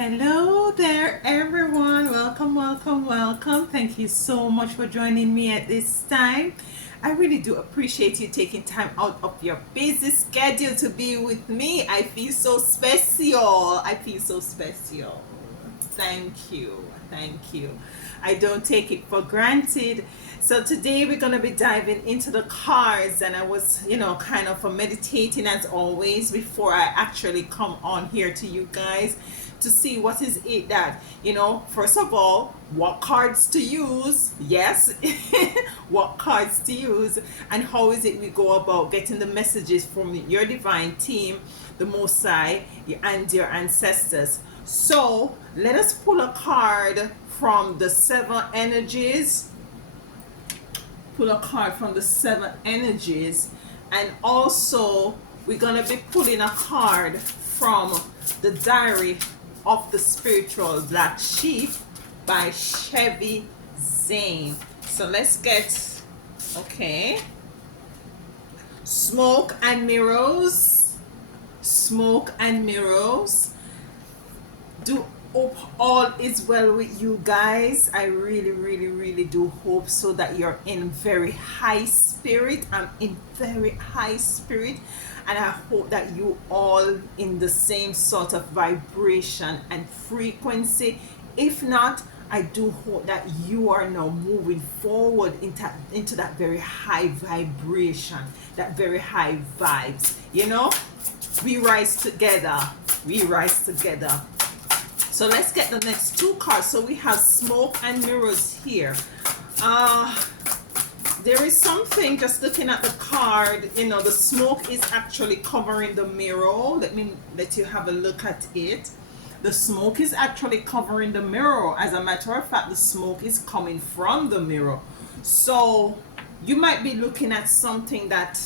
Hello there, everyone. Welcome, welcome, welcome. Thank you so much for joining me at this time. I really do appreciate you taking time out of your busy schedule to be with me. I feel so special. I feel so special. Thank you. Thank you. I don't take it for granted. So today we're going to be diving into the cards, and I was, kind of meditating as always before I actually come on here to you guys to see what is it that, first of all, what cards to use. Yes. What cards to use, and how is it we go about getting the messages from your divine team, the Most High, and your ancestors. So let us pull a card from the seven energies. Pull a card from the seven energies, and also we're gonna be pulling a card from the Diary of the Spiritual Black Sheep by Chevy Zane. So let's get, okay, Smoke and Mirrors. Smoke and Mirrors. Do hope all is well with you guys. I really do hope so that you're in very high spirit. I'm in very high spirit, and I hope that you all in the same sort of vibration and frequency. If not, I do hope that you are now moving forward into that very high vibration, that very high vibes. We rise together. We rise together. So let's get the next two cards. So we have Smoke and Mirrors here. There is something, just looking at the card, the smoke is actually covering the mirror. Let me let you have a look at it. The smoke is actually covering the mirror. As a matter of fact, the smoke is coming from the mirror. So you might be looking at something that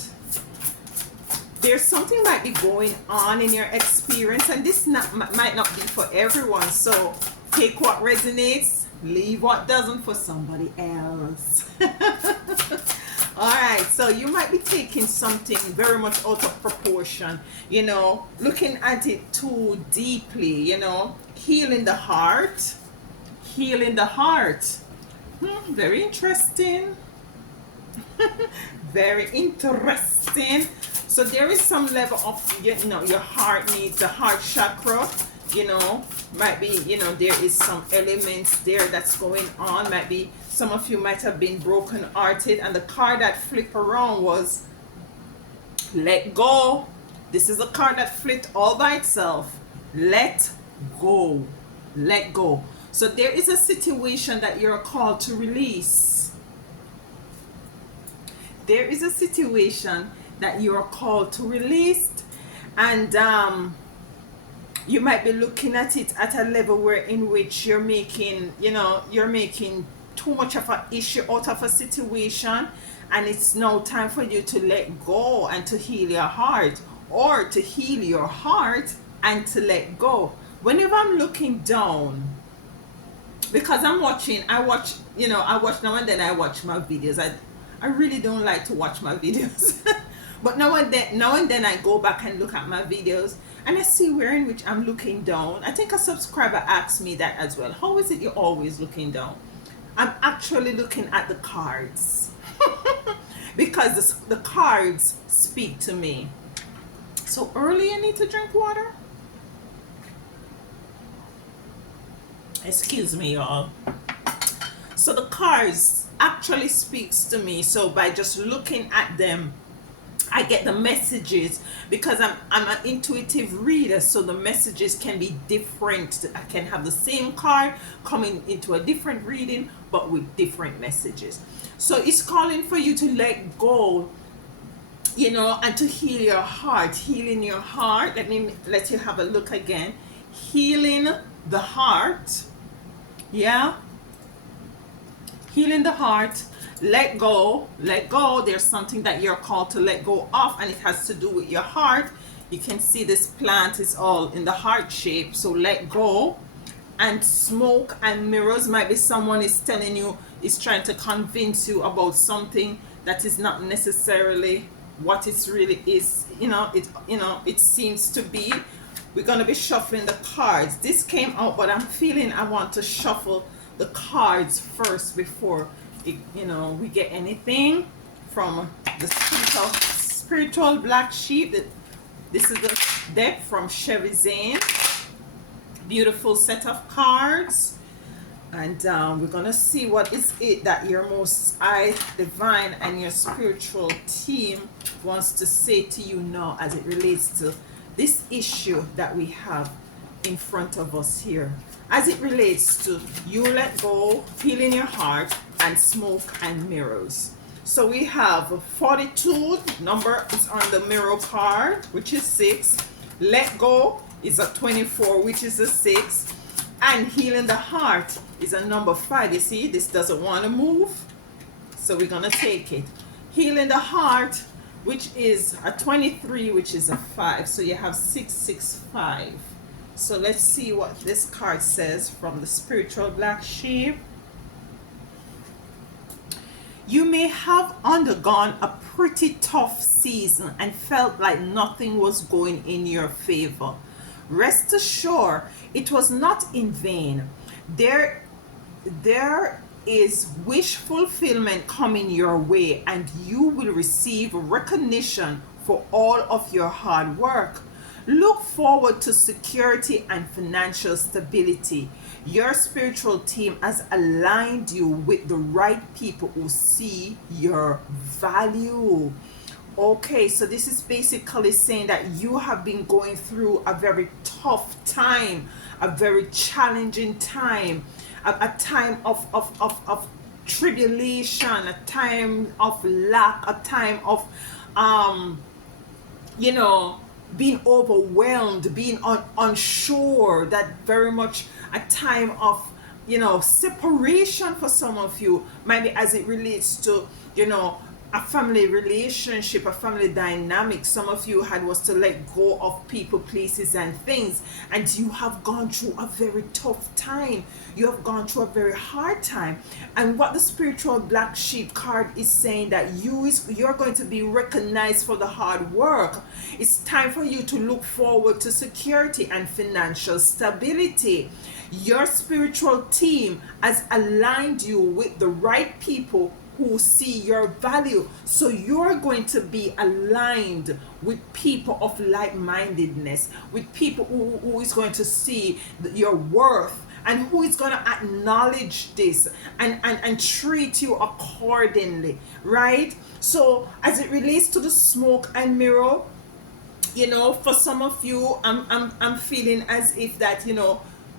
there's something might be going on in your experience, and this might not be for everyone. So take what resonates, leave what doesn't for somebody else. All right, so you might be taking something very much out of proportion, looking at it too deeply, healing the heart. Healing the heart. Very interesting. Very interesting. So there is some level of, your heart needs, the heart chakra, might be, there is some elements there that's going on. Might be, some of you might have been broken hearted, and the card that flipped around was let go. This is a card that flipped all by itself. Let go. Let go. So there is a situation that you're called to release. There is a situation that you are called to release, and you might be looking at it at a level where in which you're making too much of an issue out of a situation, and it's now time for you to let go and to heal your heart, or to heal your heart and to let go. Whenever I'm looking down, because I watch now and then, I watch my videos. I really don't like to watch my videos. But now and then I go back and look at my videos, and I see where in which I'm looking down. I think a subscriber asked me that as well. How is it you're always looking down? I'm actually looking at the cards. Because the cards speak to me. So early I need to drink water? Excuse me, y'all. So the cards actually speaks to me. So by just looking at them, I get the messages, because I'm an intuitive reader, so the messages can be different. I can have the same card coming into a different reading, but with different messages. So it's calling for you to let go, and to heal your heart. Healing your heart. Let me let you have a look again. Healing the heart. Yeah. Healing the heart. Let go. Let go. There's something that you're called to let go of, and it has to do with your heart. You can see this plant is all in the heart shape. So let go. And Smoke and Mirrors, might be someone is telling you, is trying to convince you about something that is not necessarily what it really is. It seems to be, we're going to be shuffling the cards. This came out, but I'm feeling I want to shuffle the cards first before we get anything from the spiritual black sheep. This is the deck from Chevy Zane. Beautiful set of cards. And we're going to see what is it that your most divine and your spiritual team wants to say to you now as it relates to this issue that we have in front of us here. As it relates to you let go, healing your heart, and smoke and mirrors. So we have fortitude, number is on the mirror card, which is 6. Let go is a 24, which is a 6. And healing the heart is a number 5. You see, this doesn't want to move, so we're going to take it. Healing the heart, which is a 23, which is a 5. So you have 6, 6, 5. So let's see what this card says from the spiritual black sheep. You may have undergone a pretty tough season and felt like nothing was going in your favor. Rest assured, it was not in vain. There is wish fulfillment coming your way, and you will receive recognition for all of your hard work. Look forward to security and financial stability. Your spiritual team has aligned you with the right people who see your value. Okay, so this is basically saying that you have been going through a very tough time, a very challenging time, a time of tribulation, a time of lack, a time of being overwhelmed, being unsure, that very much a time of separation for some of you, maybe as it relates to a family relationship, a family dynamic. Some of you was to let go of people, places, and things, and you have gone through a very tough time. You have gone through a very hard time. And what the spiritual black sheep card is saying, that you're going to be recognized for the hard work. It's time for you to look forward to security and financial stability. Your spiritual team has aligned you with the right people who see your value. So you're going to be aligned with people of like-mindedness, with people who is going to see your worth, and who is going to acknowledge this and treat you accordingly, right? So as it relates to the smoke and mirror, for some of you, I'm feeling as if that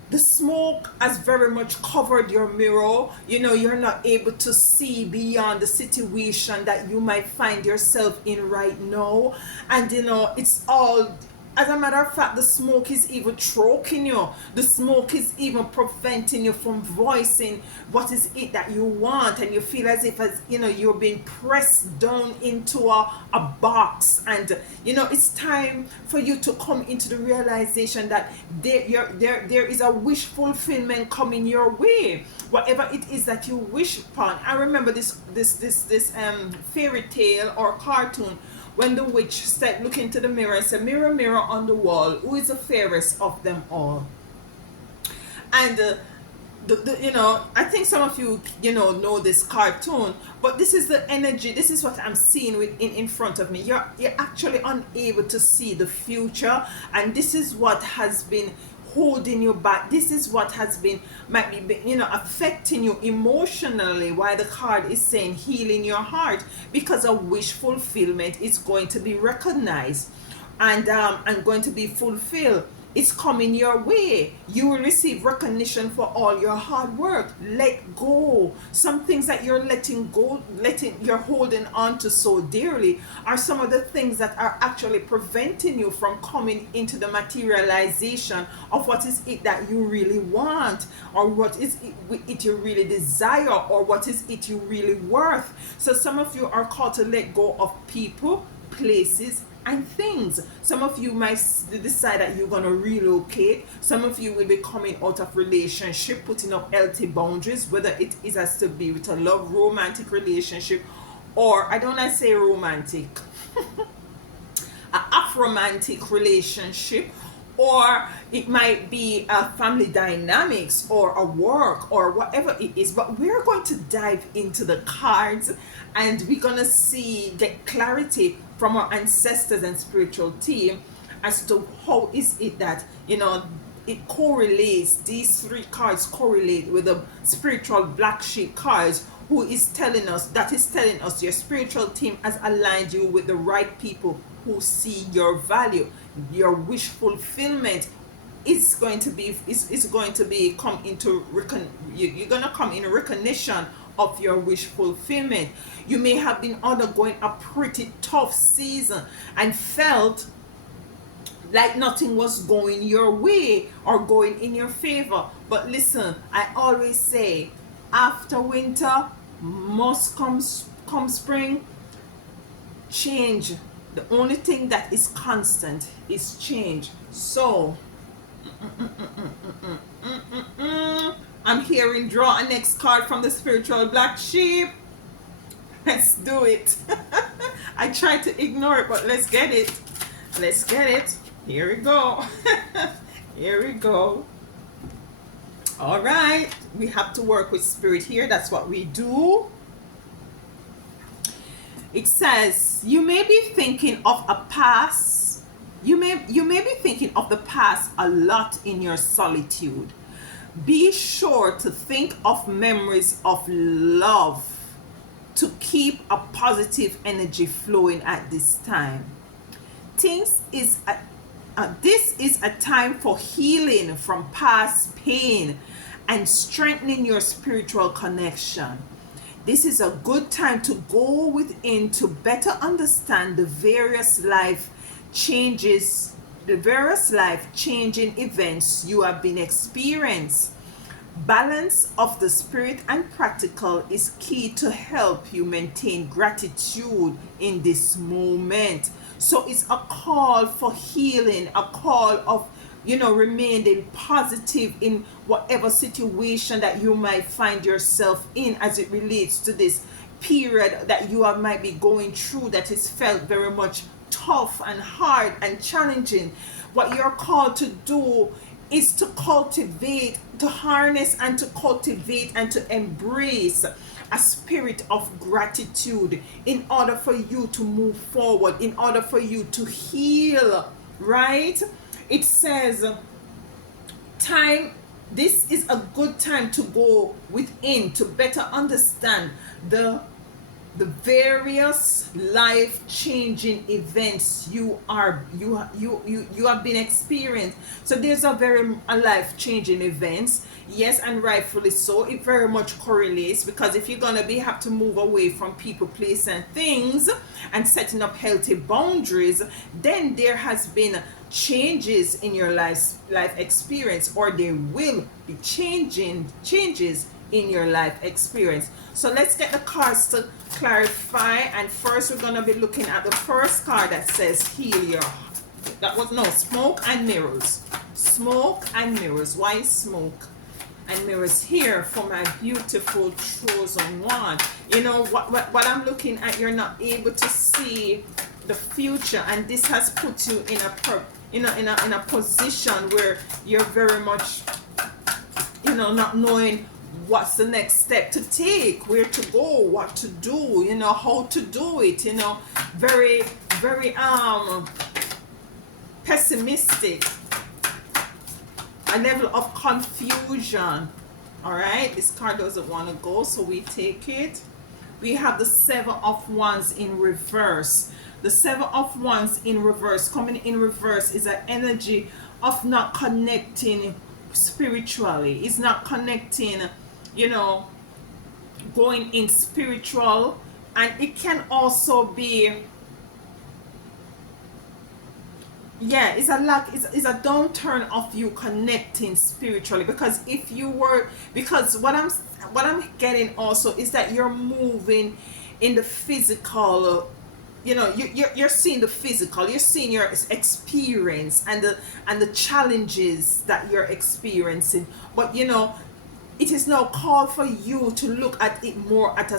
the smoke has very much covered your mirror. You're not able to see beyond the situation that you might find yourself in right now. And it's all, as a matter of fact, the smoke is even choking you. The smoke is even preventing you from voicing what is it that you want, and you feel as if you're being pressed down into a box. And it's time for you to come into the realization that there is a wish fulfillment coming your way, whatever it is that you wish upon. I remember this fairy tale or cartoon, when the witch said, look into the mirror and said, mirror, mirror on the wall, who is the fairest of them all? And I think some of you know this cartoon, but this is the energy. This is what I'm seeing in front of me. You're actually unable to see the future, and this is what has been holding you back. This is what has been might be affecting you emotionally, why the card is saying healing your heart, because a wish fulfillment is going to be recognized and going to be fulfilled. It's coming your way. You will receive recognition for all your hard work. Let go. Some things that you're letting go, you're holding on to so dearly, are some of the things that are actually preventing you from coming into the materialization of what is it that you really want, or what is it you really desire, or what is it you really worth. So some of you are called to let go of people, places, and things. Some of you might decide that you're going to relocate. Some of you will be coming out of relationship, putting up healthy boundaries, whether it is has to be with a love romantic relationship, or I don't want to say romantic, a romantic relationship, or it might be a family dynamics or a work or whatever it is. But we're going to dive into the cards, and we're going to get clarity from our ancestors and spiritual team as to how is it that, it correlates. These three cards correlate with the spiritual black sheep cards, who is telling us, your spiritual team has aligned you with the right people who see your value. Your wish fulfillment is going to be come into you're going to come in recognition of your wish fulfillment. You may have been undergoing a pretty tough season and felt like nothing was going your way or going in your favor. But listen, I always say, after winter must come spring. Change. The only thing that is constant is change. So I'm hearing draw a next card from the spiritual black sheep. Let's do it. I tried to ignore it, but let's get it. Let's get it. Here we go. Here we go. All right. We have to work with spirit here. That's what we do. It says, you may be thinking of a past. You may be thinking of the past a lot in your solitude. Be sure to think of memories of love to keep a positive energy flowing at this time. This is a time for healing from past pain and strengthening your spiritual connection. This is a good time to go within to better understand the various life changing events you have been experiencing. Balance of the spirit and practical is key to help you maintain gratitude in this moment. So it's a call for healing, a call of, remaining positive in whatever situation that you might find yourself in as it relates to this period that you might be going through that is felt very much tough and hard and challenging. What you're called to do is to cultivate, to harness and to cultivate and to embrace a spirit of gratitude in order for you to move forward, in order for you to heal, right? It says, this is a good time to go within to better understand the various life-changing events you have been experiencing. So there's a life-changing events, yes, and rightfully so. It very much correlates, because if you're gonna have to move away from people, place, and things, and setting up healthy boundaries, then there has been changes in your life experience, or there will be changes in your life experience. So let's get the cards to clarify, and first we're going to be looking at the first card that says heal your, smoke and mirrors. Smoke and mirrors. Why is smoke and mirrors here for my beautiful chosen one? What I'm looking at, you're not able to see the future, and this has put you in a position where you're very much not knowing what's the next step to take, where to go, what to do, how to do it, very, very pessimistic, a level of confusion. All right, this card doesn't want to go, so we take it. We have the Seven of Wands in reverse. The Seven of Wands in reverse, coming in reverse, is an energy of not connecting spiritually. It's not connecting, going in spiritual, and it can also be, it's a downturn of you connecting spiritually, because what I'm getting also is that you're moving in the physical. You're seeing the physical, you're seeing your experience and the challenges that you're experiencing, but it is now called for you to look at it more at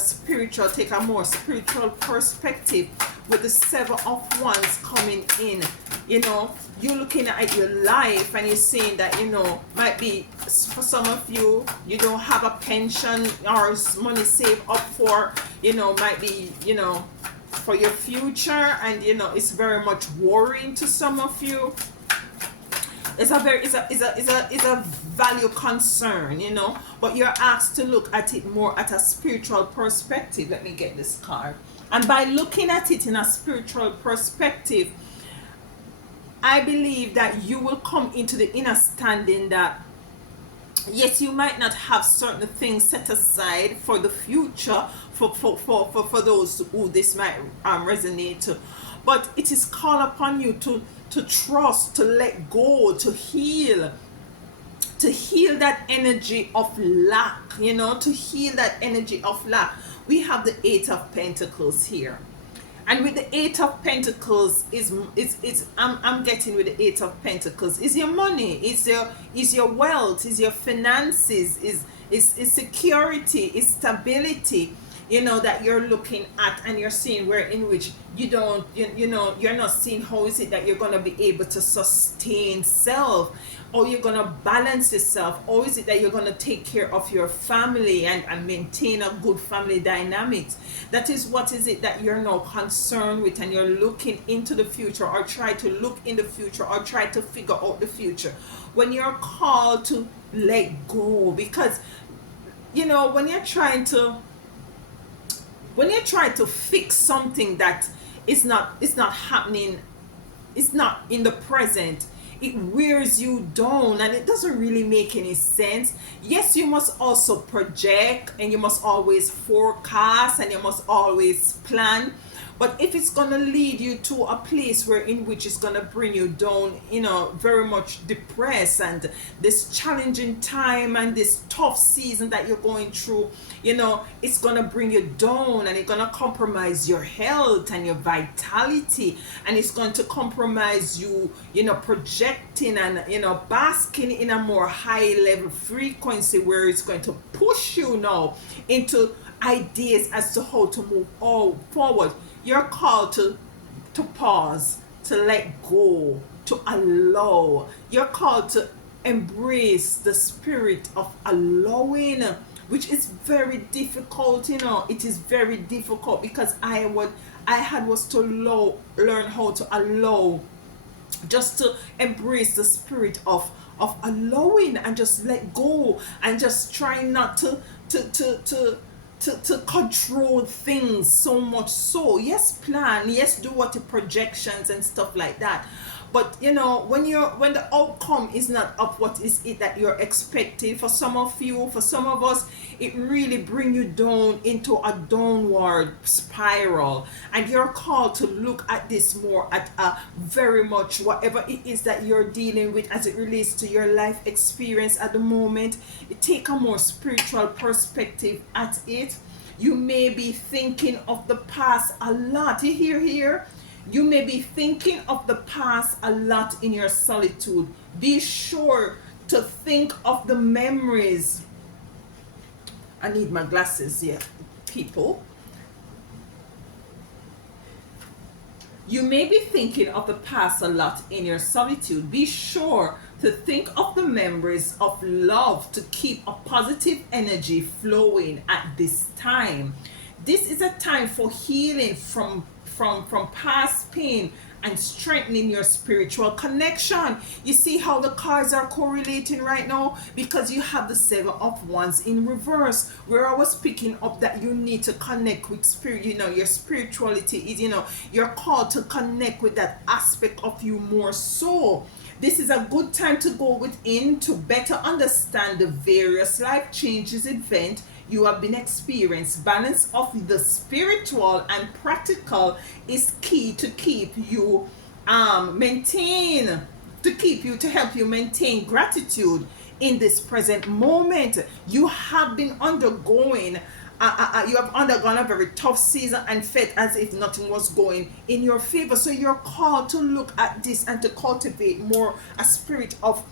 take a more spiritual perspective, with the Seven of Wands coming in, you know, you're looking at your life and you're seeing that, you know, might be for some of you, you don't have a pension or money saved up for, you know, might be, you know, for your future, and you know, it's very much worrying to some of you. It's a value concern, you know, but you're asked to look at it more at a spiritual perspective. Let me get this card. And by looking at it in a spiritual perspective, I believe that you will come into the understanding that yes, you might not have certain things set aside for the future for those who this might resonate to, but it is called upon you to trust, to let go, to heal that energy of lack, you know, to heal that energy of lack. We have the Eight of Pentacles here, and with the Eight of Pentacles is I'm getting with the Eight of Pentacles is your money, is your wealth, is your finances, is security, is stability, you know, that you're looking at, and you're seeing where in which you don't, you know, you're not seeing how is it that you're going to be able to sustain self, or you're going to balance yourself, or is it that you're going to take care of your family and maintain a good family dynamics. That is what is it that you're now concerned with, and you're looking into the future, or try to look in the future, or try to figure out the future, when you're called to let go. Because you know, when you're trying to fix something that is not happening, it's not in the present, it wears you down and it doesn't really make any sense. Yes, you must also project, and you must always forecast, and you must always plan. But if it's going to lead you to a place where in which it's going to bring you down, you know, very much depressed, and this challenging time and this tough season that you're going through, you know, it's going to bring you down, and it's going to compromise your health and your vitality, and it's going to compromise you, you know, projecting and, you know, basking in a more high level frequency, where it's going to push you now into ideas as to how to move all forward. You're called to pause, to let go, to allow. You're called to embrace the spirit of allowing, which is very difficult, you know. It is very difficult, because I had was to learn how to allow, just to embrace the spirit of allowing, and just let go, and just try not to control things so much. So yes, plan, yes, do what the projections and stuff like that, but you know, when the outcome is not of what is it that you're expecting, for some of you, for some of us, it really bring you down into a downward spiral. And you're called to look at this more at a very much whatever it is that you're dealing with as it relates to your life experience at the moment, take a more spiritual perspective at it. You may be thinking of the past a lot. You hear here? You may be thinking of the past a lot in your solitude. Be sure to think of the memories. I need my glasses here, people. You may be thinking of the past a lot in your solitude. Be sure to think of the memories of love to keep a positive energy flowing at this time. This is a time for healing from past pain and strengthening your spiritual connection. You see how the cards are correlating right now? Because you have the Seven of Wands in reverse, where I was picking up that you need to connect with spirit. You know, your spirituality is, you know, you're called to connect with that aspect of you more so. This is a good time to go within to better understand the various life changes event you have been experiencing. Balance of the spiritual and practical is key to keep you to help you maintain gratitude in this present moment. You have been undergoing you have undergone a very tough season and felt as if nothing was going in your favor. So you're called to look at this and to cultivate more a spirit of,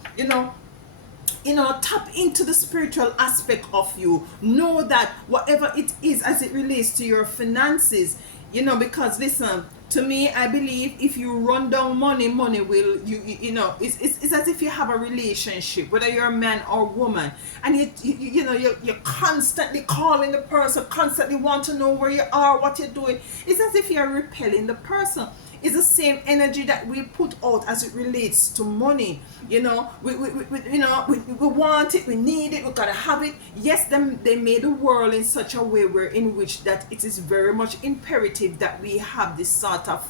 tap into the spiritual aspect of you. Know that whatever it is as it relates to your finances, because listen, To me, I believe if you run down money, money will you know it's as if you have a relationship, whether you're a man or woman, and you know you're constantly calling the person, constantly want to know where you are, what you're doing. It's as if you're repelling the person. It's the same energy that we put out as it relates to money. You know, we want it, we need it, we gotta have it. Yes, they made the world in such a way where in which that it is very much imperative that we have this sort of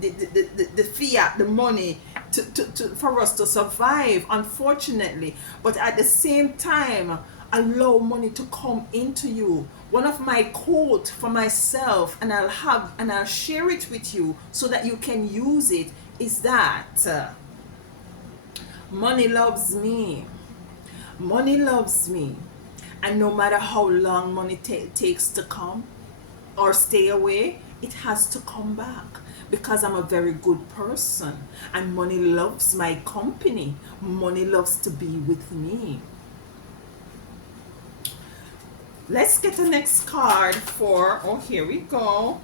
the fiat, the money for us to survive, unfortunately. But at the same time, allow money to come into you. One of my quote for myself, and I'll share it with you so that you can use it, is that money loves me. Money loves me. And no matter how long money takes to come or stay away, it has to come back, because I'm a very good person and money loves my company. Money loves to be with me. Let's get the next card for, oh, here we go.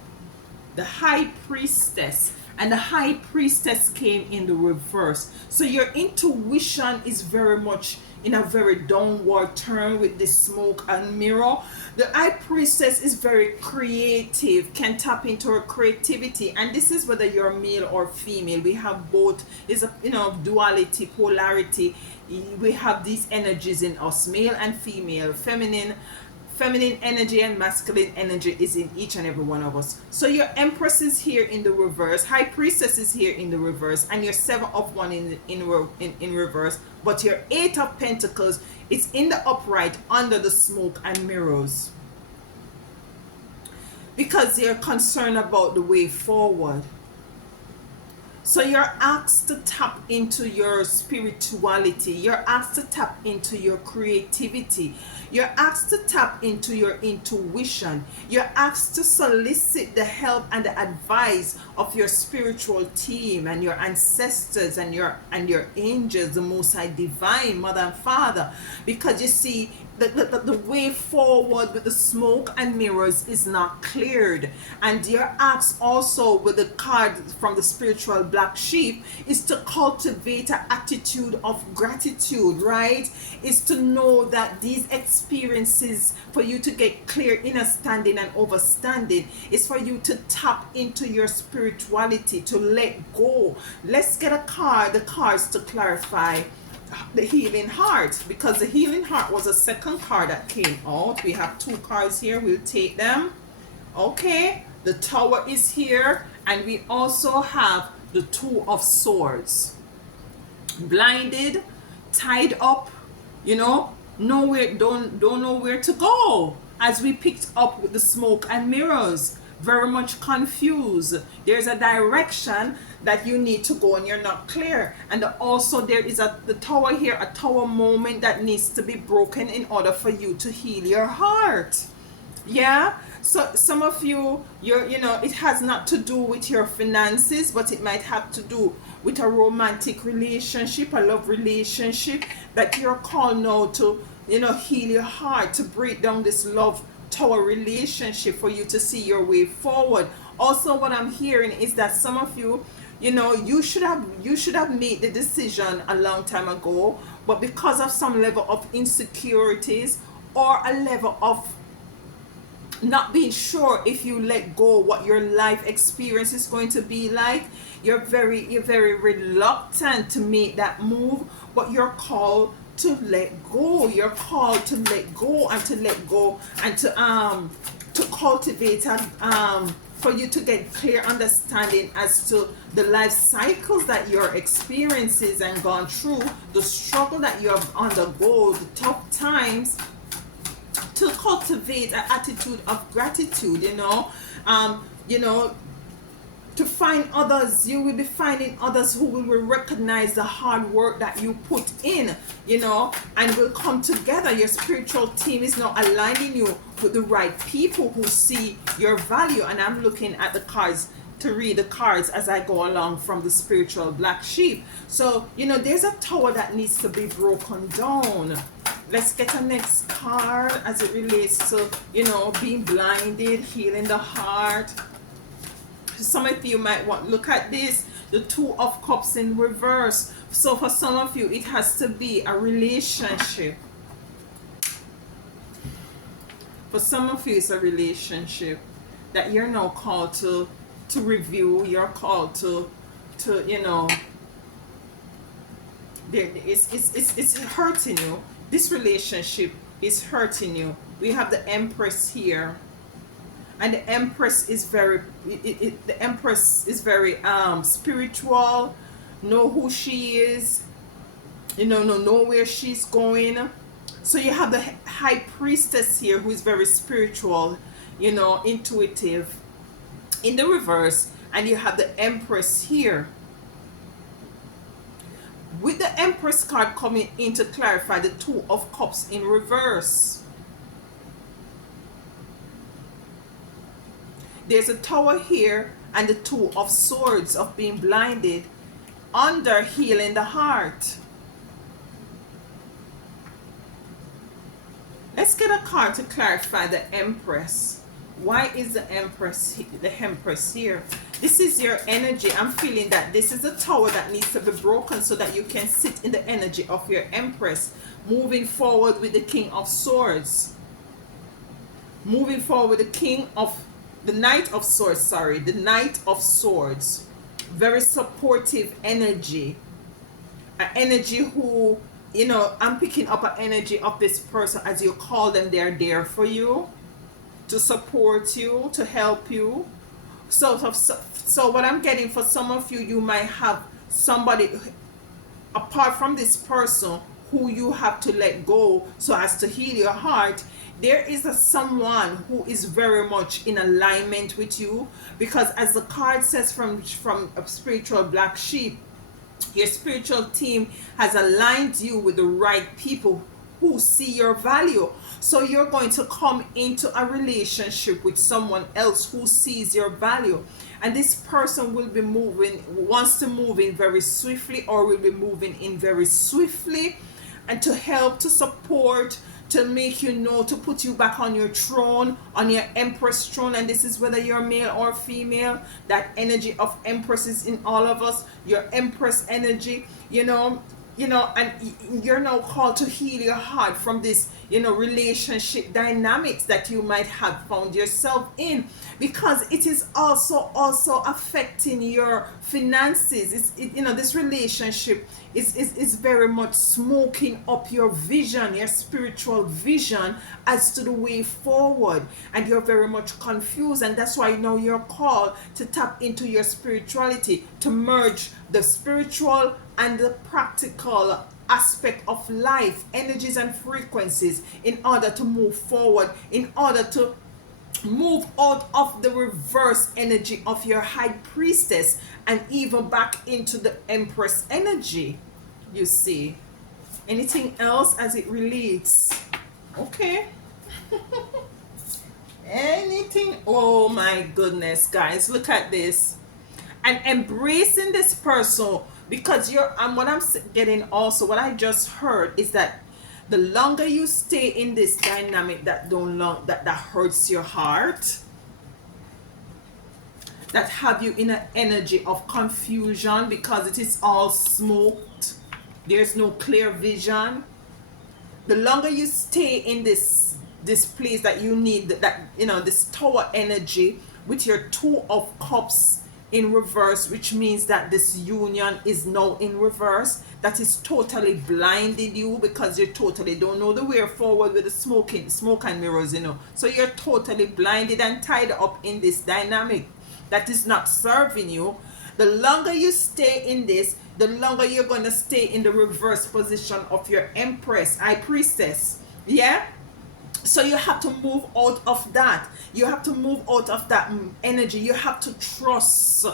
The High Priestess. And the High Priestess came in the reverse. So your intuition is very much in a very downward turn with the smoke and mirror. The High Priestess is very creative, can tap into her creativity, and this is whether you're male or female. We have both. It's a duality, polarity. We have these energies in us, male and female, feminine energy and masculine energy is in each and every one of us. So your Empress is here in the reverse, High Priestess is here in the reverse, and your Seven of Wands in reverse. But your Eight of Pentacles is in the upright under the smoke and mirrors, because they're concerned about the way forward. So you're asked to tap into your spirituality. You're asked to tap into your creativity. You're asked to tap into your intuition. You're asked to solicit the help and the advice of your spiritual team and your ancestors and your angels, the Most High Divine, Mother and Father. Because you see, the way forward with the smoke and mirrors is not cleared. And you're asked also with the card from the spiritual black sheep is to cultivate an attitude of gratitude, right? Is to know that these experiences, for you to get clear understanding and overstanding, is for you to tap into your spirituality, to let go. Let's get a card, the cards to clarify the healing heart, because the healing heart was a second card that came out. We have two cards here, we'll take them. Okay, the Tower is here, and we also have the Two of Swords. Blinded, tied up, nowhere, don't know where to go, as we picked up with the smoke and mirrors. Very much confused. There's a direction that you need to go and you're not clear. And also there is the Tower here, a Tower moment that needs to be broken in order for you to heal your heart. Yeah, so some of you, it has not to do with your finances, but it might have to do with a romantic relationship, a love relationship, that you're called now to heal your heart, to break down this love Tower relationship, for you to see your way forward. Also, what I'm hearing is that some of you, you should have made the decision a long time ago, but because of some level of insecurities or a level of not being sure if you let go what your life experience is going to be like, you're very reluctant to make that move. But you're called to let go. You're called to let go and to let go and to cultivate for you to get clear understanding as to the life cycles that you're experiencing and gone through, the struggle that you have undergone, the tough times, to cultivate an attitude of gratitude. To find others, you will be finding others who will recognize the hard work that you put in, and will come together. Your spiritual team is now aligning you with the right people who see your value. And I'm looking at the cards to read the cards as I go along from the spiritual black sheep. So, there's a tower that needs to be broken down. Let's get a next card as it relates to, being blinded, healing the heart. Some of you might want look at this, the Two of Cups in reverse. So for some of you, it has to be a relationship. For some of you, it's a relationship that you're now called to review. You're called to you know, it's hurting you. This relationship is hurting you. We have the Empress here, and the Empress is very the Empress is very spiritual. Know who she is, you know where she's going. So you have the High Priestess here, who is very spiritual, you know, intuitive, in the reverse, and you have the Empress here, with the Empress card coming in to clarify the Two of Cups in reverse. There's a Tower here and the Two of Swords, of being blinded, under healing the heart. Let's get a card to clarify the Empress. Why is the Empress here? This is your energy. I'm feeling that this is a tower that needs to be broken so that you can sit in the energy of your Empress, moving forward with the King of Swords. Moving forward with the Knight of Swords, sorry, the Knight of Swords. Very supportive energy. An energy who, you know, I'm picking up an energy of this person. As you call them, they're there for you, to support you, to help you. So what I'm getting, for some of you, you might have somebody apart from this person who you have to let go so as to heal your heart. There is someone who is very much in alignment with you, because as the card says from a spiritual black sheep, your spiritual team has aligned you with the right people who see your value. So you're going to come into a relationship with someone else who sees your value, and this person will be wants to move in very swiftly, or will be moving in very swiftly, and to help, to support, to make you know, to put you back on your throne, on your Empress throne. And this is whether you're male or female. That energy of Empress is in all of us. Your Empress energy, you know, and you're now called to heal your heart from this, you know, relationship dynamics that you might have found yourself in, because it is also affecting your finances. You know, this relationship is very much smoking up your vision, your spiritual vision as to the way forward, and you're very much confused. And that's why now you're called to tap into your spirituality, to merge the spiritual and the practical aspect of life, energies and frequencies, in order to move forward, in order to move out of the reverse energy of your High Priestess and even back into the Empress energy. You see? Anything else as it relates? Okay. Anything? Oh my goodness, guys, look at this. And embracing this person, because what I'm getting also, what I just heard is that the longer you stay in this dynamic that hurts your heart, that have you in an energy of confusion, because it is all smoked, there's no clear vision. The longer you stay in this place that you need, that, you know, this tower energy with your Two of Cups in reverse, which means that this union is now in reverse, that is totally blinded you, because you totally don't know the way forward with the smoke and mirrors, you know. So you're totally blinded and tied up in this dynamic that is not serving you. The longer you stay in this, the longer you're going to stay in the reverse position of your Empress, High Priestess. Yeah? So you have to move out of that. You have to move out of that energy. You have to trust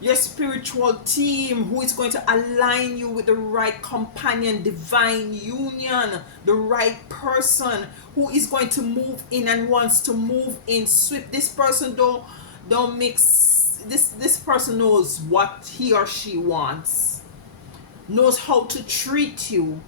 your spiritual team, who is going to align you with the right companion, divine union, the right person who is going to move in and wants to move in swift. This person don't mix. This person knows what he or she wants, knows how to treat you,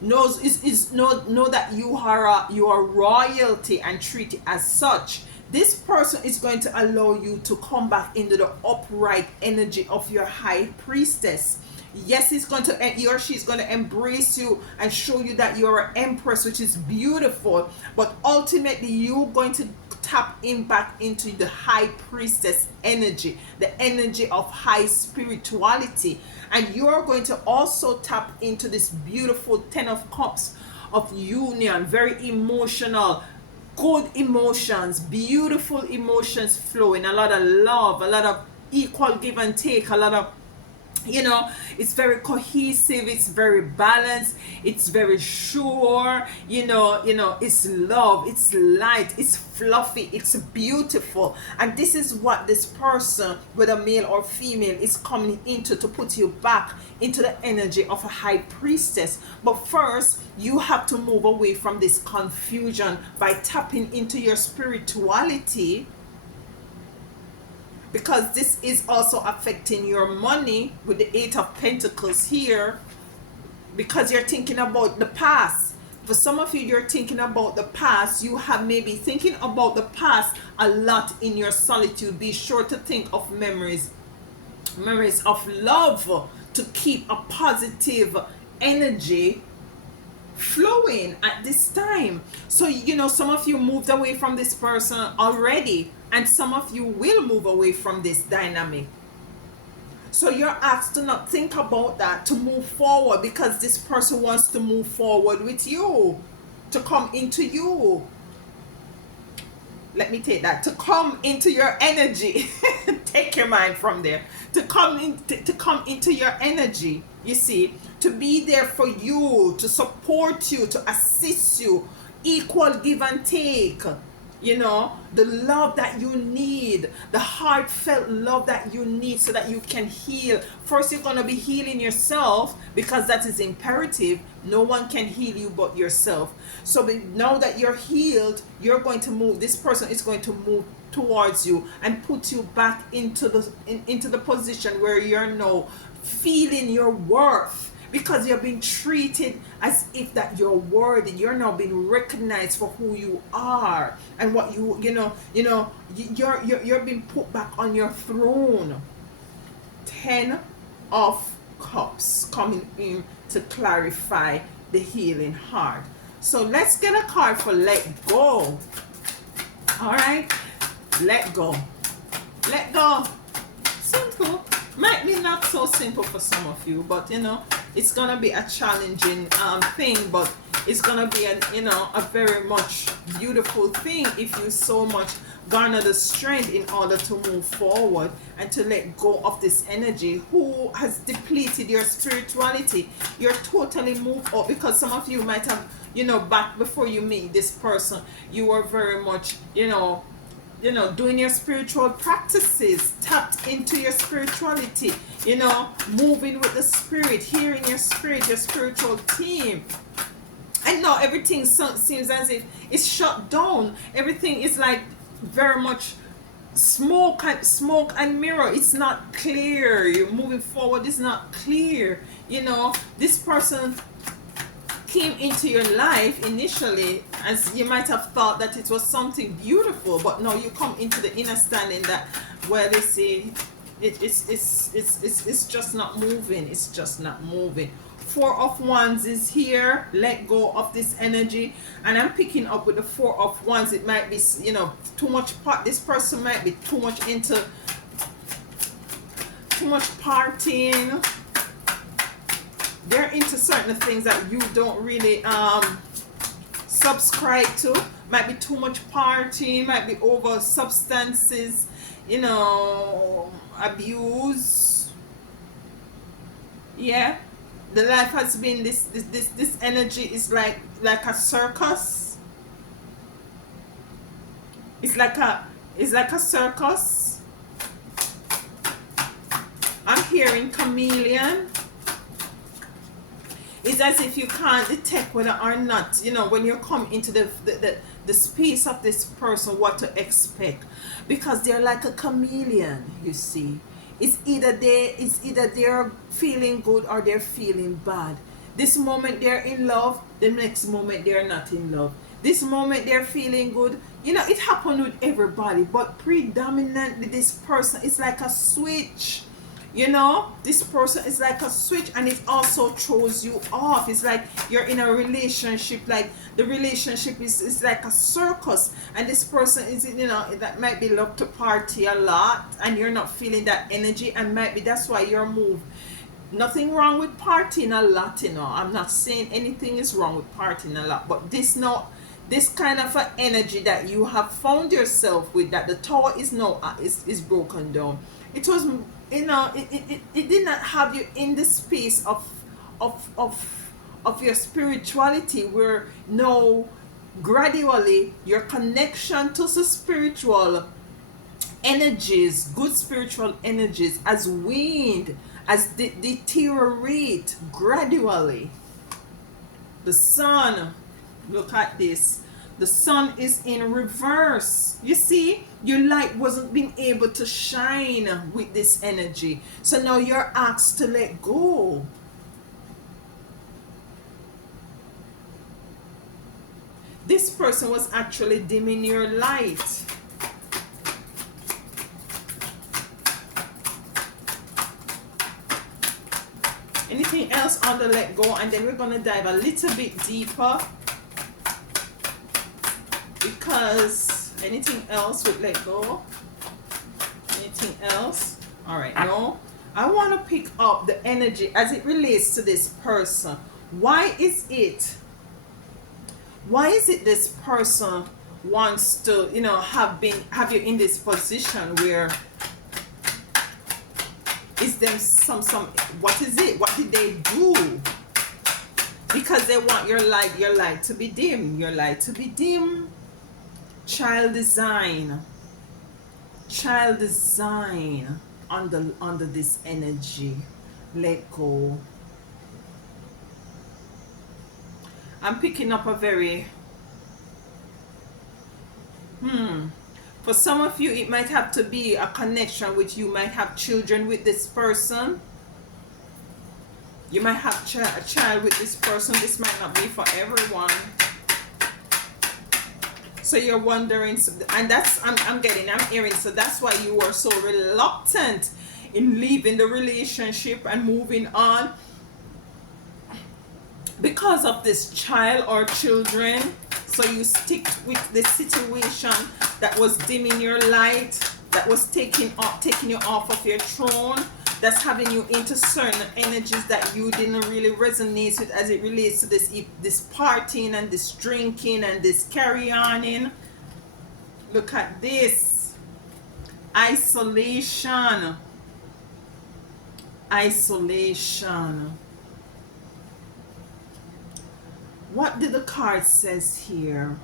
know that you are royalty and treat it as such. This person is going to allow you to come back into the upright energy of your high priestess. Yes, he's going to, he or she's going to embrace you and show you that you're an empress, which is beautiful. But ultimately, you're going to tap in back into the high priestess energy, the energy of high spirituality. And you're going to also tap into this beautiful 10 of cups of union, very emotional, good emotions, beautiful emotions flowing, a lot of love, a lot of equal give and take, a lot of, it's very cohesive, it's very balanced, it's very sure, it's love, it's light, it's fluffy, it's beautiful. And this is what this person, whether male or female, is coming into, to put you back into the energy of a high priestess. But first, you have to move away from this confusion by tapping into your spirituality, because this is also affecting your money with the 8 of Pentacles here, because you're thinking about the past. For some of you, you're thinking about the past. You have maybe thinking about the past a lot in your solitude. Be sure to think of memories of love, to keep a positive energy flowing at this time. So some of you moved away from this person already, and some of you will move away from this dynamic. So you're asked to not think about that, to move forward, because this person wants to move forward with you, to come into you. Let me take that. To come into your energy. Take your mind from there. To come into your energy, you see, to be there for you, to support you, to assist you, equal give and take. The love that you need, the heartfelt love that you need, so that you can heal. First, you're going to be healing yourself, because that is imperative. No one can heal you but yourself. So now that you're healed, you're going to move. This person is going to move towards you and put you back into the position where you're now feeling your worth, because you're being treated as if that you're worthy. You're now being recognized for who you are, and what you're being put back on your throne. 10 of Cups coming in to clarify the healing heart. So let's get a card for let go. All right, let go. Let go. Simple. Might be not so simple for some of you, but it's gonna be a challenging thing, but it's gonna be a very much beautiful thing if you so much garner the strength in order to move forward and to let go of this energy who has depleted your spirituality. You're totally moved up, because some of you might have back before you meet this person, you were very much doing your spiritual practices, tapped into your spirituality, moving with the spirit, hearing your spirit, your spiritual team. And now everything seems as if it's shut down. Everything is like very much smoke and mirror. It's not clear. You're moving forward, it's not clear. This person came into your life initially, as you might have thought that it was something beautiful, but no, you come into the understanding that, well, they say it's just not moving. It's just not moving. 4 of Wands is here. Let go of this energy. And I'm picking up with the 4 of Wands. It might be too much part. This person might be too much partying. They're into certain things that you don't really subscribe to. Might be too much partying, might be over substances, abuse. Yeah, the life has been this energy is like a circus. It's like a circus. I'm hearing chameleon. It's as if you can't detect whether or not, when you come into the space of this person, what to expect. Because they're like a chameleon, you see. It's either they're feeling good or they're feeling bad. This moment they're in love, the next moment they're not in love. This moment they're feeling good. You know, it happened with everybody, but predominantly this person is like a switch. You know, this person is like a switch, and it also throws you off. It's like you're in a relationship, like the relationship is like a circus, and this person is, you know, that might be love to party a lot, and you're not feeling that energy, and might be that's why you're moved. Nothing wrong with partying a lot, you know. I'm not saying anything is wrong with partying a lot, but this kind of an energy that you have found yourself with, that the tower is now is broken down. It was, you know, it did not have you in the space of of your spirituality, where now gradually your connection to the spiritual energies, good spiritual energies, as waned, as deteriorate gradually. The sun, look at this. The sun is in reverse. You see, your light wasn't being able to shine with this energy. So now you're asked to let go. This person was actually dimming your light. Anything else on the let go? And then we're going to dive a little bit deeper, because anything else with let go? Anything else? All right, no. I want to pick up the energy as it relates to this person. Why is it this person wants to, you know, have you in this position where is them some what is it? What did they do? Because they want your light to be dim, your light to be dim. Child design under this energy. Let go. I'm picking up a very for some of you, it might have to be a connection with, you might have children with this person. You might have a child with this person. This might not be for everyone. So you're wondering, and that's I'm hearing, so that's why you are so reluctant in leaving the relationship and moving on, because of this child or children. So you stick with the situation that was dimming your light, that was taking you off of your throne, that's having you into certain energies that you didn't really resonate with, as it relates to this partying and this drinking and this carry-oning. Look at this. Isolation. What did the card says here?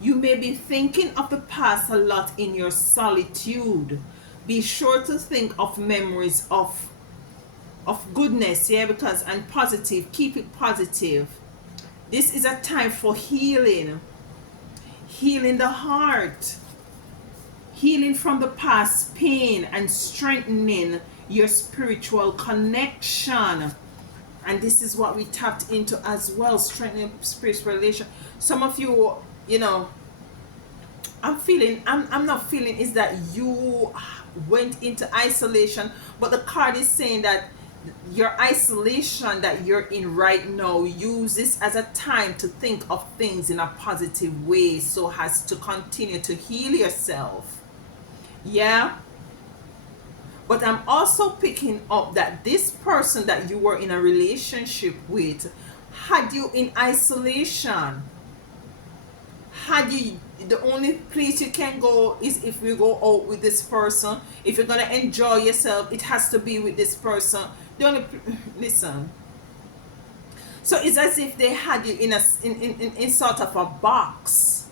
You may be thinking of the past a lot in your solitude. Be sure to think of memories of goodness, yeah, because, and positive. Keep it positive. This is a time for healing. Healing the heart. Healing from the past pain and strengthening your spiritual connection. And this is what we tapped into as well, strengthening spiritual relation. Some of you, you know, I'm not feeling is that you went into isolation, but the card is saying that your isolation that you're in right now, use this as a time to think of things in a positive way, so as to continue to heal yourself. Yeah. But I'm also picking up that this person that you were in a relationship with had you in isolation. Had you, the only place you can go is if you go out with this person. If you're gonna enjoy yourself, it has to be with this person. The only, listen. So it's as if they had you in sort of a box.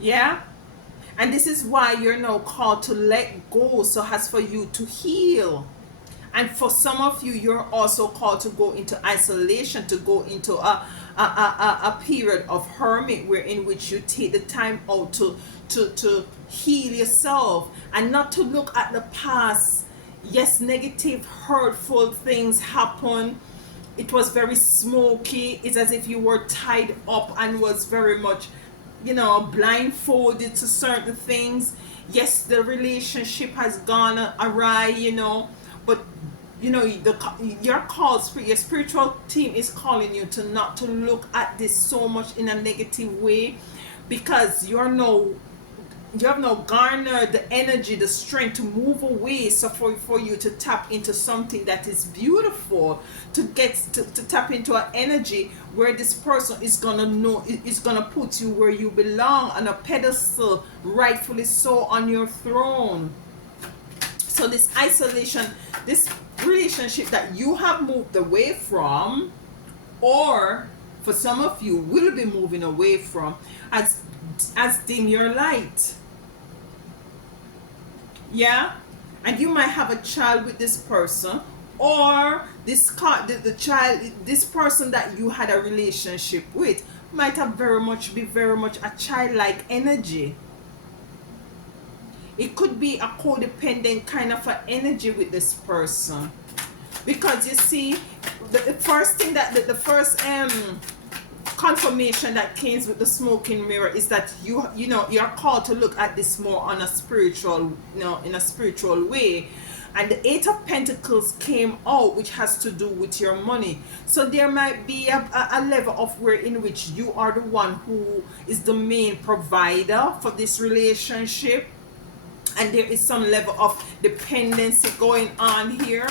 Yeah. And this is why you're now called to let go, so as for you to heal. And for some of you, you're also called to go into isolation, to go into a period of hermit, where in which you take the time out to heal yourself, and not to look at the past. Yes, negative, hurtful things happen, it was very smoky. It's as if you were tied up and was very much, blindfolded to certain things. Yes, the relationship has gone awry, but your your spiritual team is calling you to not to look at this so much in a negative way, because you have now garnered the energy, the strength to move away, so for you to tap into something that is beautiful, to get to tap into an energy where this person is gonna know, is gonna put you where you belong, on a pedestal, rightfully so, on your throne. So this isolation, this relationship that you have moved away from, or for some of you will be moving away from, as dim your light. Yeah, and you might have a child with this person, or the child, this person that you had a relationship with might have be very much a childlike energy. It could be a codependent kind of an energy with this person, because you see, the first thing that the first confirmation that came with the smoking mirror is that you're called to look at this more on a spiritual, in a spiritual way. And the Eight of Pentacles came out, which has to do with your money. So there might be a level of where in which you are the one who is the main provider for this relationship, and there is some level of dependency going on here.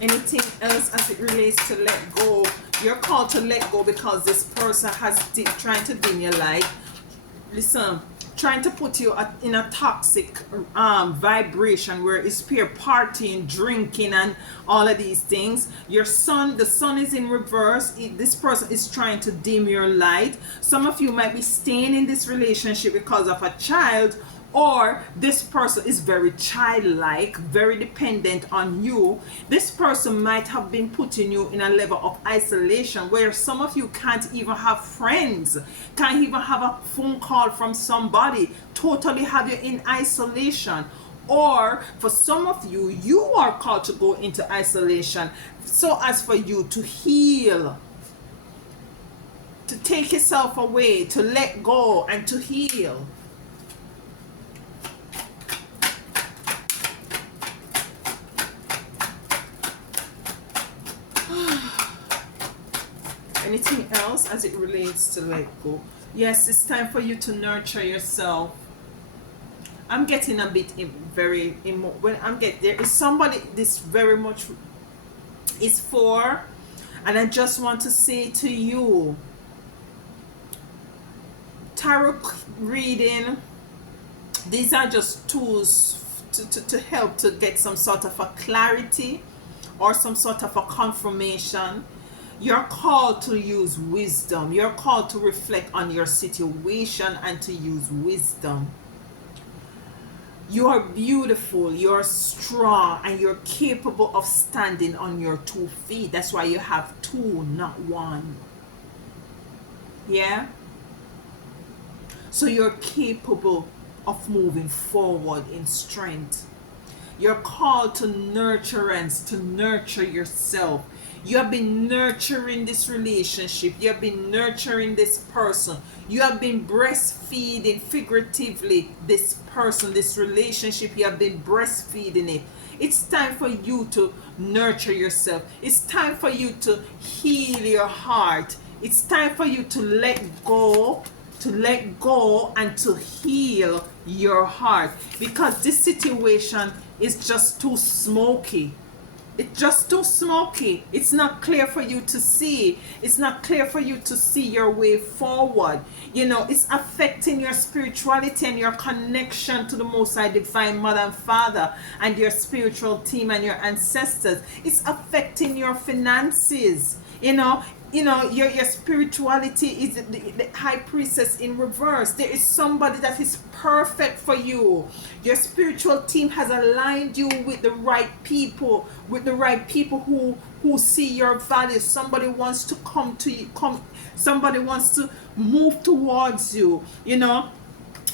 Anything else as it relates to let go, you're called to let go, because this person has trying to dim your light. Listen, trying to put you in a toxic vibration where it's pure partying, drinking, and all of these things. The sun is in reverse. This person is trying to dim your light. Some of you might be staying in this relationship because of a child, or this person is very childlike, very dependent on you. This person might have been putting you in a level of isolation where some of you can't even have friends, can't even have a phone call from somebody, totally have you in isolation. Or for some of you, you are called to go into isolation so as for you to heal, to take yourself away, to let go and to heal. Anything else as it relates to let go? Yes, it's time for you to nurture yourself. I'm getting a bit when there is somebody this very much is for, and I just want to say to you, tarot reading, these are just tools to help to get some sort of a clarity or some sort of a confirmation. You're called to use wisdom. You're called to reflect on your situation and to use wisdom. You are beautiful, you're strong, and you're capable of standing on your 2 feet. That's why you have 2, not 1. Yeah? So you're capable of moving forward in strength. You're called to nurturance, to nurture yourself. You have been nurturing this relationship. You have been nurturing this person. You have been breastfeeding, figuratively, this person, this relationship. You have been breastfeeding it. It's time for you to nurture yourself. It's time for you to heal your heart. It's time for you to let go and to heal your heart, because this situation is just too smoky. It's just too smoky. It's not clear for you to see. It's not clear for you to see your way forward. It's affecting your spirituality and your connection to the Most High Divine Mother and Father and your spiritual team and your ancestors. It's affecting your finances. Your spirituality is the High Priestess in reverse. There is somebody that is perfect for you. Your spiritual team has aligned you with the right people, who see your value. Somebody wants to come to you, somebody wants to move towards you.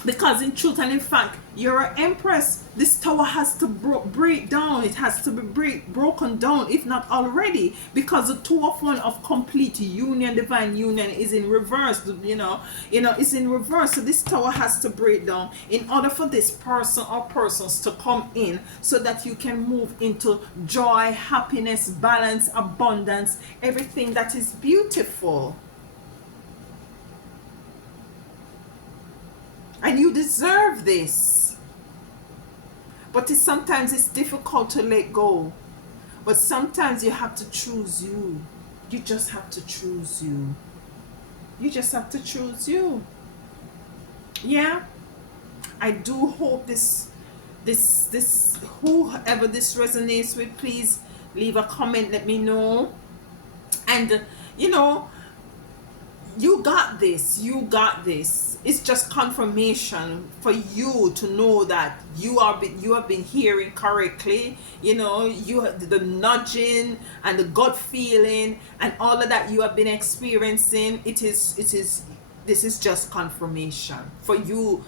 Because in truth and in fact, you're an empress. This tower has to break down. It has to be broken down, if not already, because the two of one of complete union, divine union, is in reverse. It's in reverse. So this tower has to break down in order for this person or persons to come in, so that you can move into joy, happiness, balance, abundance, everything that is beautiful. And you deserve this. But sometimes it's difficult to let go. But sometimes you have to choose you. You just have to choose you. You just have to choose you. Yeah. I do hope this whoever this resonates with, please leave a comment, let me know. And you got this. You got this. It's just confirmation for you to know that you have been hearing correctly. The nudging and the gut feeling and all of that you have been experiencing. This is just confirmation for you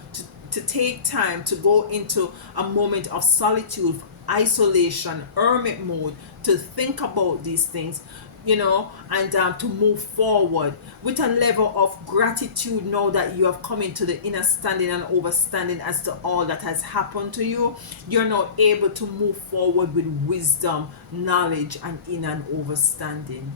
to take time to go into a moment of solitude, isolation, hermit mode, to think about these things, and to move forward with a level of gratitude, now that you have come into the inner standing and overstanding as to all that has happened to you. You're now able to move forward with wisdom, knowledge, and in an overstanding.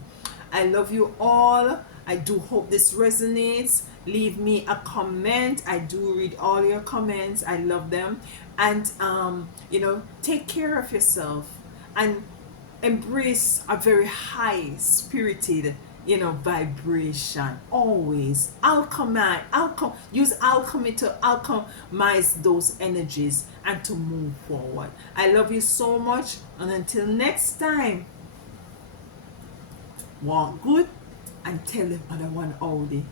I love you all. I do hope this resonates. Leave me a comment. I do read all your comments. I love them. And take care of yourself and embrace a very high spirited vibration. Always use alchemy to alchemize those energies and to move forward. I love you so much, and until next time, walk good and tell the other one all day.